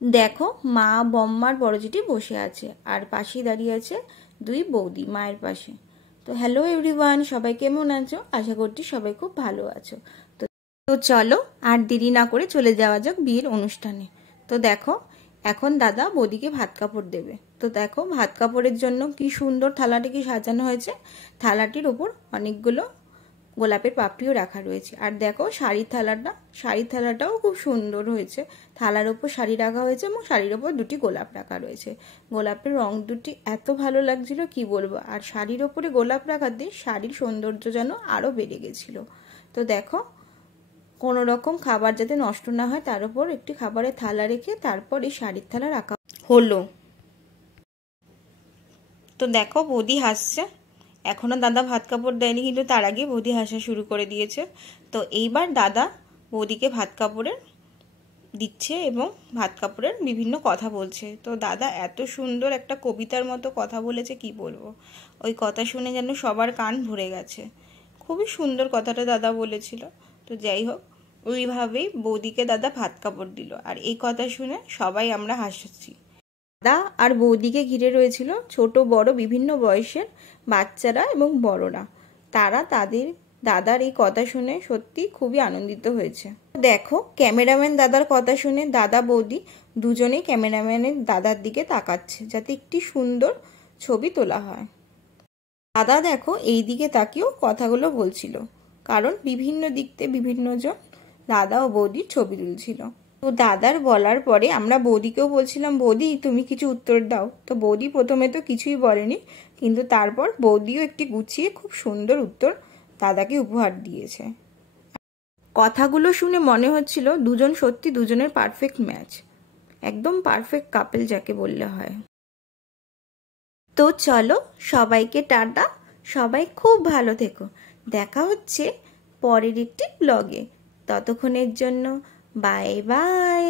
দেখো মা বম্মার বড় জেঠি বসে আছে আর পাশেই দাঁড়িয়ে আছে দুই বৌদি মায়ের পাশে। তো হ্যালো এভরিওয়ান, সবাই কেমন আছো? আশা করছি সবাই খুব ভালো আছো। তো তো চলো আর দেরি না করে চলে যাওয়া যাক বিয়ের অনুষ্ঠানে। তো দেখো এখন দাদা বৌদিকে ভাত কাপড় দেবে। তো দেখো ভাত কাপড়ের জন্য কি সুন্দর থালাটিকে সাজানো হয়েছে। থালাটির ওপর অনেকগুলো গোলাপের পাপড়িও রাখা রয়েছে। আর দেখো শাড়ির থালাটাও খুব সুন্দর হয়েছে। থালার ওপর শাড়ি রাখা হয়েছে এবং শাড়ির ওপর দুটি গোলাপ রাখা রয়েছে। গোলাপের রং দুটি এত ভালো লাগছিল কি বলবো। আর শাড়ির ওপরে গোলাপ রাখাতে শাড়ির সৌন্দর্য যেন আরও বেড়ে গেছিল। তো দেখো কোনো রকম খাবার যাতে নষ্ট না হয় তার উপর একটি খাবারের থালা রেখে তারপর এই শাড়ির থালা রাখা হলো। তো দেখো বৌদি হাসছে। এখনো দাদা ভাত কাপড় দেয়নি, কিন্তু তার আগে বৌদি হাসা শুরু করে দিয়েছে। তো এইবার দাদা বৌদিকে ভাত কাপড়ের দিচ্ছে এবং ভাত কাপড়ের বিভিন্ন কথা বলছে। তো দাদা এত সুন্দর একটা কবিতার মতো কথা বলেছে কি বলবো। ওই কথা শুনে যেন সবার কান ভরে গেছে। খুবই সুন্দর কথাটা দাদা বলেছিল। তো যাই হোক, ওইভাবেই বৌদিকে দাদা ভাত কাপড় দিল আর এই কথা শুনে সবাই আমরা হাসছি। দাদা আর বৌদিকে ঘিরে রয়েছিল ছোট বড় বিভিন্ন বয়সের বাচ্চারা এবং বড়রা। তারা তাদের দাদার এই কথা শুনে সত্যি খুবই আনন্দিত হয়েছে। দেখো ক্যামেরাম্যান দাদার কথা শুনে দাদা বৌদি দুজনেই ক্যামেরাম্যানের দাদার দিকে তাকাচ্ছে যাতে একটি সুন্দর ছবি তোলা হয়। দাদা দেখো এই দিকে তাকিয়েও কথাগুলো বলছিল, কারণ বিভিন্ন দিক থেকে বিভিন্ন জন দাদা ও বৌদির ছবি তুলছিল। তো দাদার বলার পরে আমরা বৌদিকেও বলছিলাম, বৌদি তুমি কিছু উত্তর দাও। তো বৌদি প্রথমে তো কিছুই বলেনি, কিন্তু তারপর বৌদিও একটি গুছিয়ে খুব সুন্দর উত্তর দাদাকে উপহার দিয়েছে। কথাগুলো শুনে মনে হচ্ছিল দুজন সত্যি দুজনের পারফেক্ট ম্যাচ, একদম পারফেক্ট কাপল যাকে বললে হয়। তো চলো সবাইকে টাটা, সবাই খুব ভালো থেকো। দেখা হচ্ছে পরের একটি ব্লগে। ততক্ষণের জন্য বাই বাই।